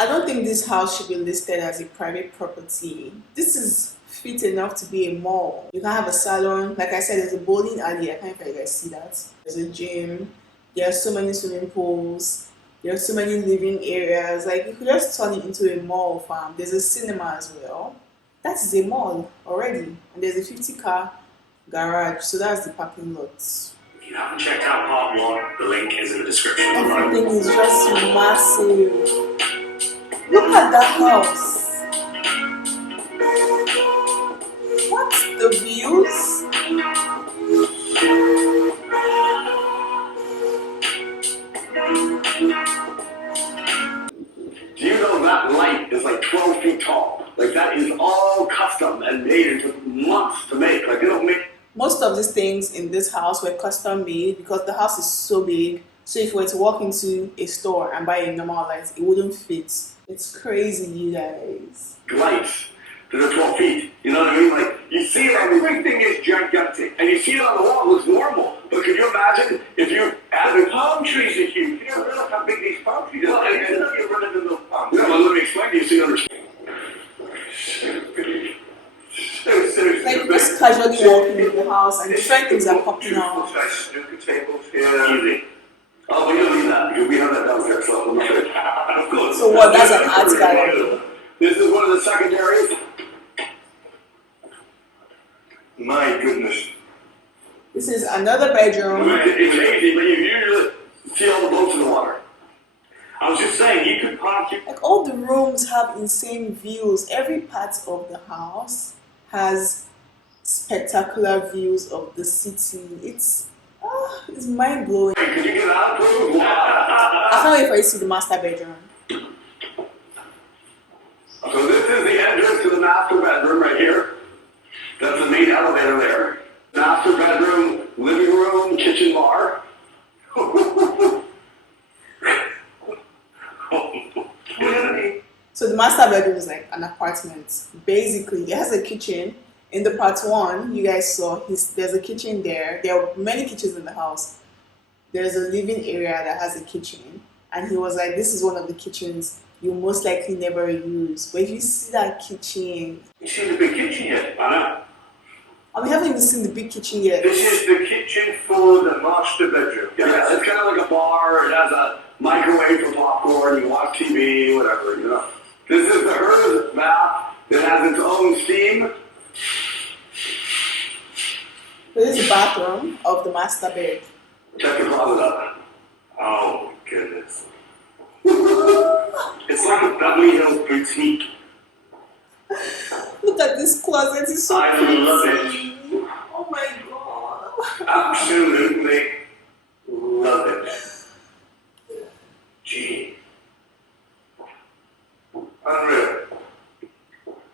I don't think this house should be listed as a private property. This is fit enough to be a mall. You can have a salon. Like I said, there's a bowling alley. I can't know if you guys see that. There's a gym. There are so many swimming pools. There are so many living areas. Like you could just turn it into a mall farm. There's a cinema as well. That is a mall already. And there's a 50-car garage. So that's the parking lot. If you haven't checked out part one, the link is in the description below. Everything is just massive. Look at that house. What's the views? Do you know that light is like 12 feet tall? Like that is all custom and made. It took months to make. Like they don't make. Most of these things in this house were custom made because the house is so big. So if we were to walk into a store and buy a normal light, it wouldn't fit. It's crazy, you guys. Lights that are 12 feet. You know what I mean? Like you see it, everything is gigantic, and you see it on the wall. It looks normal. But can you imagine if you add the palm trees are huge? You don't realize how big these palm trees are. Well, I know you're running into those palm trees. Yeah, well, let me explain to you so you understand. Like just casually walking in the house and different things are popping out. Snooker tables here. Easy. Oh, we don't need that because we have that downstairs. So I'm sure. Of course. So what? That's an art gallery. This is one of the secondaries. My goodness. This is another bedroom. It's easy, but you usually see all the boats in the water. I was just saying, you could park your... Like all the rooms have insane views. Every part of the house has spectacular views of the city. It's mind blowing. Hey, could you get out, please? I can't wait for you to see the master bedroom. So this is the entrance to the master bedroom right here. That's the main elevator there. Master bedroom, living room, kitchen bar. So the master bedroom is like an apartment. Basically, it has a kitchen. In the part one, you guys saw there's a kitchen there. There are many kitchens in the house. There's a living area that has a kitchen. And he was like, this is one of the kitchens you most likely never use. But if you see that kitchen... You see the big kitchen yet? I know. And we haven't even seen the big kitchen yet. This is the kitchen for the master bedroom. Yeah, it's kind of like a bar. It has a microwave for popcorn. You watch TV, whatever, you know. This is the hers bath that has its own steam. This is the bathroom of the master bed. Check the closet up. Oh, goodness. It's like a Beverly Hills boutique. Look at this closet. It's so I pretty. love it. Oh my god. Absolutely love it. Gee. Unreal.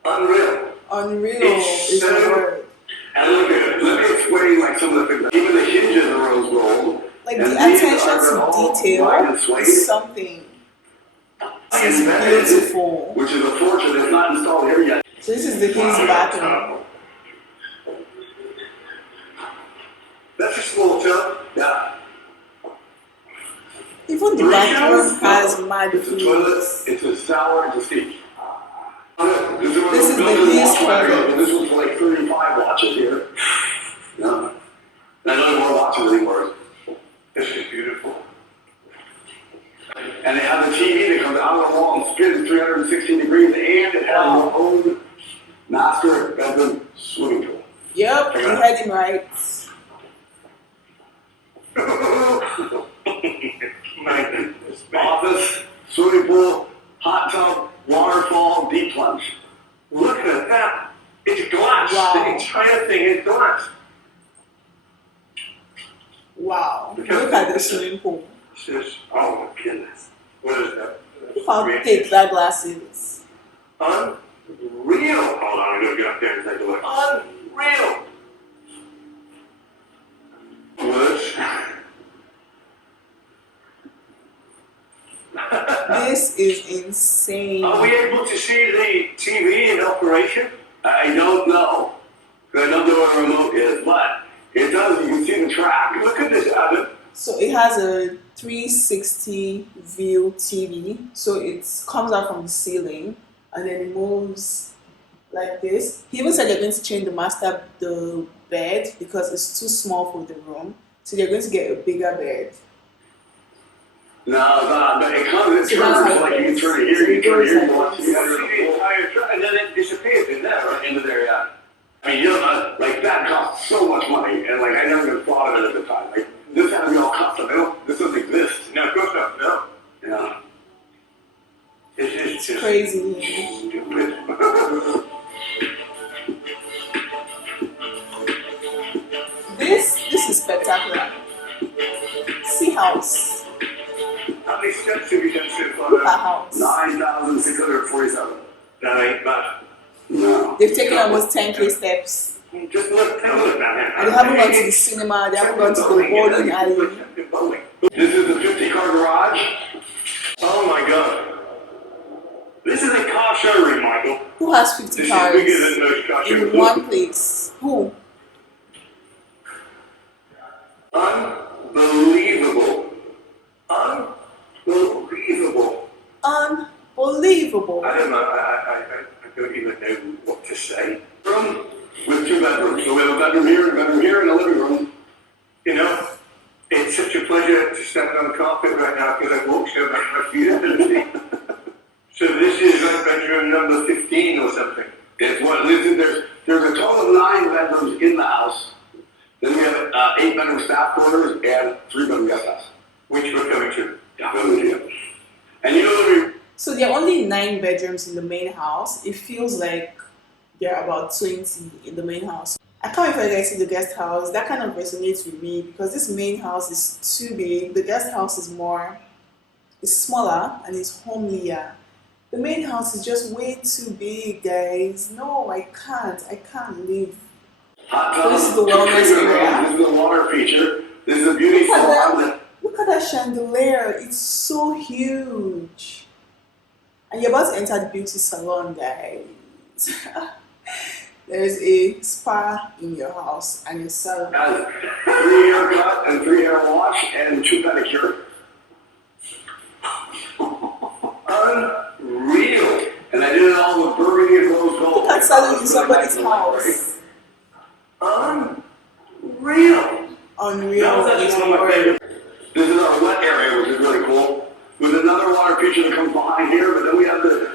Unreal. Unreal It's is the so- word. And look at it. Let me explain like some of the things. Even the hinges are rose gold. Like And the these attention are all to detail white and suede. is something. This is beautiful. Which is unfortunate. It's not installed here yet. So this is his bathroom. That's a small tub. Yeah. Even the bathroom has mad It's a toilet. views. It's a shower. It's a sink. This is the least closet. This was for like 35 watches here. Yeah. I know there more watches anymore. This is beautiful. And they have a TV that comes out of the wall and spins 360 degrees, and it has its own master bedroom swimming pool. Yep, you heard him right. My goodness. Office, swimming pool, hot tub, waterfall, deep plunge. Look at that. It's glass. Wow. The entire thing is glass. Wow. Look at the swimming pool. It's just, oh my goodness. What is that? Look how thick that glass is. Unreal. Hold on, I'm going to get up there and take a look. Unreal. Words. This is insane. Are we able to see the TV in operation? I don't know. I don't know what a remote is, but it does. You can see the track. Look at this, Adam. So it has a 360 view TV. So it comes out from the ceiling and then it moves like this. He even said they're going to change the bed because it's too small for the room. So they're going to get a bigger bed. No, but it comes, So it that's turns how like it you can goes. turn it here, So you it can turn it goes here, like you want to this. see the entire truck, and then it disappears in there, right into there, yeah. I mean, you know, like that costs so much money, and like I never even thought of it at the time. Like this had to be all custom. This doesn't exist. No, of course not. No. Yeah. It's just Crazy. stupid. This is spectacular. Sea house. How many steps have you done so Look far? at house. 9,647. That ain't bad. No. They've taken almost 10K steps. Just look, take a look down here. And they haven't gone to the cinema, they haven't gone to the bowling alley. This is the 50-car garage. Oh my god. This is a car showroom, Michael. Who has 50 This cars is bigger than most car in showrooms. one place? Who? Unbelievable. Unbelievable. Unbelievable. I don't know, I don't even know what to say. Room with 2 bedrooms. So we have a bedroom here, and a living room. You know, it's such a pleasure to stand on the carpet right now because I've walked so back my feet empty. So this is like bedroom number 15 or something. It's what listen, there's a total of 9 bedrooms in the house. Then we have 8 bedroom staff quarters and 3 bedroom guest house. Which we're coming to. Yeah, and you know So there are only 9 bedrooms in the main house. It feels like there are about 20 in the main house. I can't wait for you guys to see the guest house. That kind of resonates with me because this main house is too big. The guest house is smaller and it's homelier. The main house is just way too big, guys. No, I can't live. So this is the wellness area. This is the water feature. This is a beauty salon. Look at that chandelier. It's so huge. And you're about to enter the beauty salon, guys. There's a spa in your house and a salon. 3 haircut and 3 hair wash and 2 pedicure. Unreal. And I did it all with Burgundy and rose gold. Look at salon in somebody's house. Unreal. Unreal. That was actually one of my favorites. This is our wet area, which is really cool. With another water feature that comes behind here, but then we have the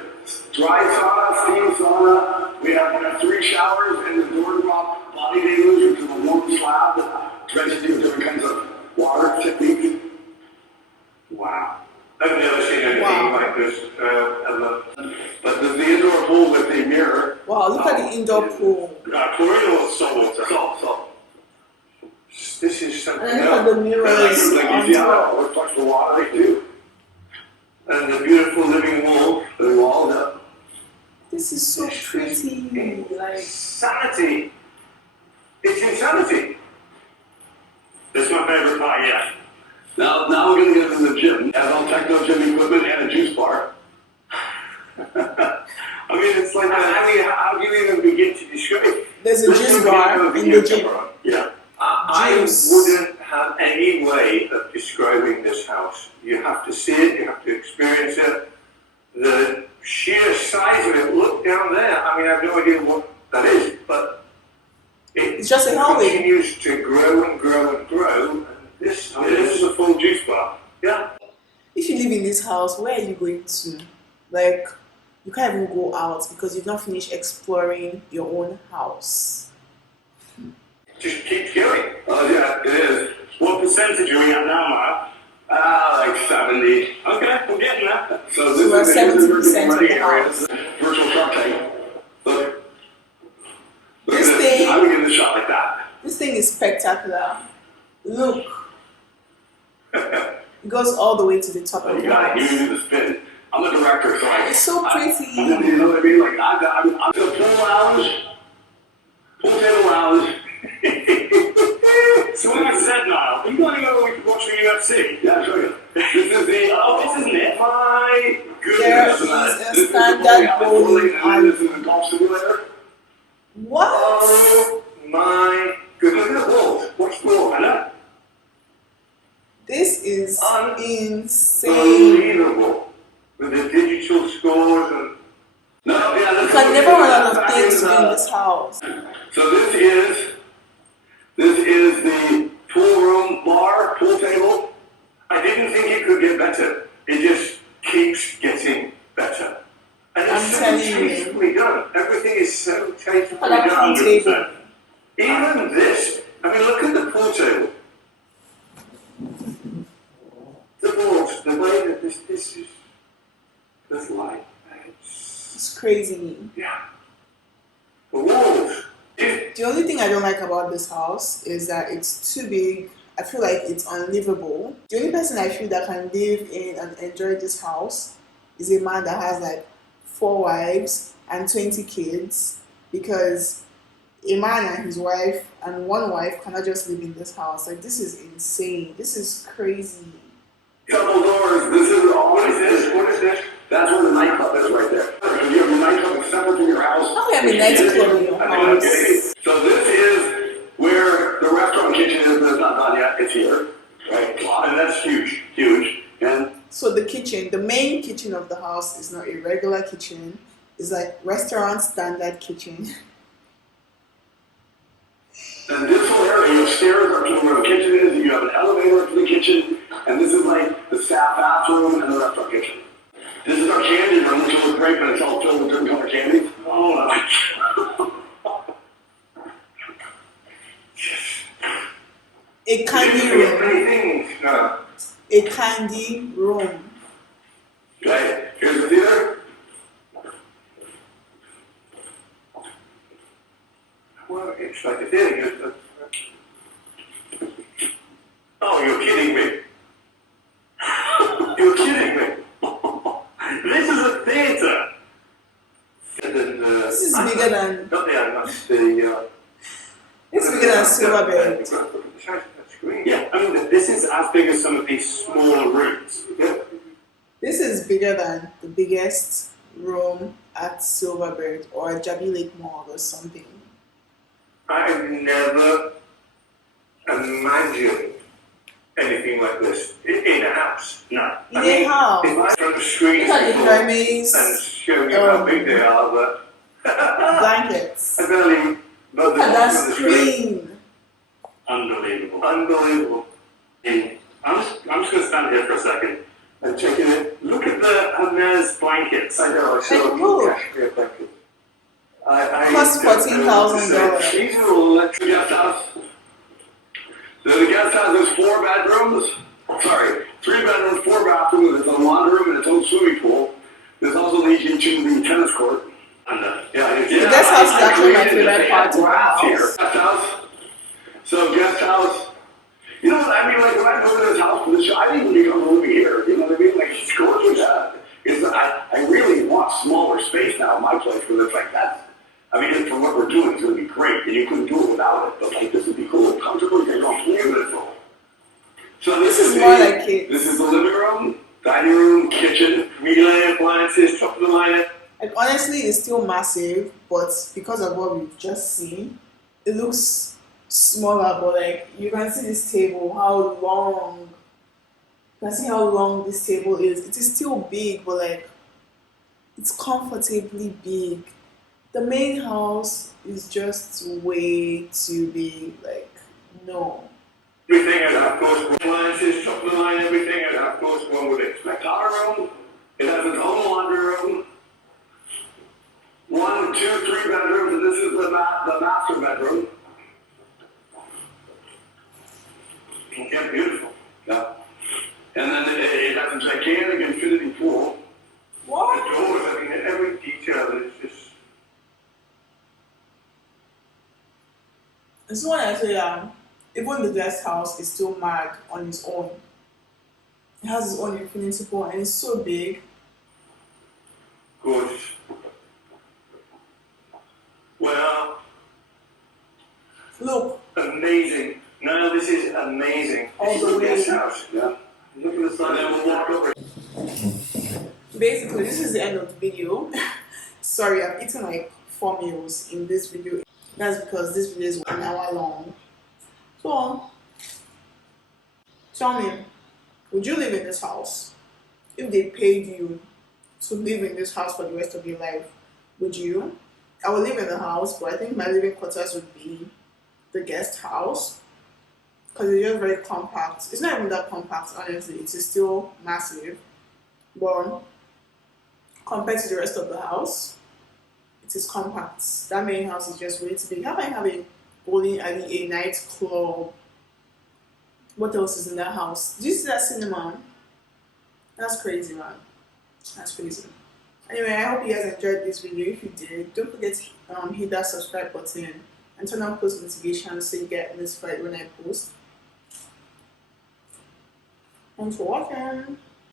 dry sauna, steam sauna. We have 3 showers and the door drop body deluge, which is a warm slab that drenches you with different kinds of water techniques. Wow. I've never seen anything like this. But there's the indoor pool with the mirror. Wow, look at the indoor pool. Chlorine or salt water? Salt. This is something And look at the mirrors on top. We're touch the water, they do. And the beautiful living wall up. This is so pretty. Like Insanity. It's insanity. That's my favorite part, yeah. Now we're going to get into the gym. Has all techno gym equipment and a juice bar. I mean, it's like, how do you even begin to describe it? there's a juice bar in the gym. Yeah. Juice. I wouldn't have any way of describing this house. You have to see it, you have to experience it. The sheer size of it, look down there. I mean, I have no idea what that is, but It's just a hallway. continues to grow and grow and grow. And this is a full juice bar. Yeah. If you live in this house, where are you going to? Like, you can't even go out because you've not finished exploring your own house. Just keeps going. Oh yeah, it is. What percentage are we at now, Matt? Like 70. Okay, I'm getting that. So this we're is 70% of the area. house. This is virtual truck tank. Look. This at thing- I would give it a shot like that. This thing is spectacular. Look. It goes all the way to the top of You the got it. You house. do the spin. I'm a director, so It's so pretty. you know what I mean? Like I'm the pool lounge, pool table lounge. So when I said, Nile, are you going to go watching UFC? Yeah, I'll show you. This is the This isn't it. My There goodness. is a This is the standard bowling alley. This is a golf simulator. What? Oh my goodness. Look at the balls. Watch the ball. I know. This is insane. Unbelievable. With the digital scores and You can never run out of things to do in this house. So this is the pool room bar, pool table. I didn't think it could get better. It just keeps getting better. And it's I'm so telling you. tastefully done. Everything is so tastefully I like done. pool table. Even this, I mean, look at the pool table. The walls, the way that this is, this light. It's crazy. Yeah. The walls. The only thing I don't like about this house is that it's too big. I feel like it's unlivable. The only person I feel that can live in and enjoy this house is a man that has like 4 wives and 20 kids, because a man and his wife and 1 wife cannot just live in this house. Like, this is insane. This is crazy. Couple doors. This is what is this? What is this? That's where the nightclub is right there. Because you have a nightclub separate from your house. How can you have a nightclub in your house? So this is where the restaurant kitchen is. It's not done yet. It's here. Right? And that's huge. Huge. And So the kitchen, the main kitchen of the house, is not a regular kitchen. It's like restaurant standard kitchen. And this whole area, you have stairs up to where the kitchen is, you have an elevator up to the kitchen, and this is like the staff bathroom and the restaurant kitchen. This is our candy room, which will look great, but it's all filled with different color candies. Oh my. A candy room. room. Many things. A candy room. Okay, here's the theater. Well, it's like a theater. Oh, you're kidding me. You're kidding me. This is a theater. This is bigger than This is bigger than Silverbird. Yeah, I mean, this is as big as some of these smaller rooms. Yeah. This is bigger than the biggest room at Silverbird or Jabi Lake Mall or something. I've never imagined anything like this in a house. No. In a house? If I from the screen Look at the Hermes and show you how big they are, but blankets. I barely. Look at that screen. Unbelievable. Unbelievable. I'm just going to stand here for a second and check it. Look at the Hermes blankets. I know. I saw look. cashmere blankets. Cost $14,000. These are electric guest house. So the guest house has 4 bedrooms. Sorry, 3 bedrooms, 4 bathrooms. There's a laundry room and its own swimming pool. There's also leads into the tennis court. And the guest house is actually my favorite part of the house. Guest house. So guest house. You know what I mean? Like when I moved to this house for the show, I didn't even become moving here. You know what I mean? Like it's gorgeous. I really want smaller space now in my place because it's like that. I mean, for what we're doing, it's going to be great, and you couldn't do it without it. But like, this would be cool, comfortable, you know, beautiful. So this is more like it. This is the living room, dining room, kitchen, media appliances, top of the line. And honestly, it's still massive, but because of what we've just seen, it looks smaller. But like, you can see this table, how long. You can see how long this table is. It is still big, but like, it's comfortably big. The main house is just way too big. Like, no. Everything, and of course, appliances, top of the line, everything, and of course, one would expect. Our room, it has its own laundry room. 1, 2, 3 bedrooms, and this is the master bedroom. Okay, beautiful. Yeah. And then it has a gigantic infinity pool. What? The doors, I mean, every detail is just. This one actually, even the guest house is still mad on its own. It has its own infinity pool and it's so big. Gorgeous. Well, look. Amazing. No, this is amazing. All this the is way. guest house. Yeah. Look at the sun, and we'll walk over. Basically, this is the end of the video. Sorry, I've eaten like 4 meals in this video. That's because this video is 1 hour long. So, tell me, Would you live in this house? If they paid you to live in this house for the rest of your life, would you? I would live in the house, but I think my living quarters would be the guest house because it's just very compact. It's not even that compact, honestly. It is still massive, but compared to the rest of the house, it is compact. That main house is just way too big. How can I have a bowling alley, a nightclub? What else is in that house? Do you see that cinema? That's crazy, man. That's crazy. Anyway, I hope you guys enjoyed this video. If you did, don't forget to hit that subscribe button and turn on post notifications so you get notified when I post. Thanks for watching.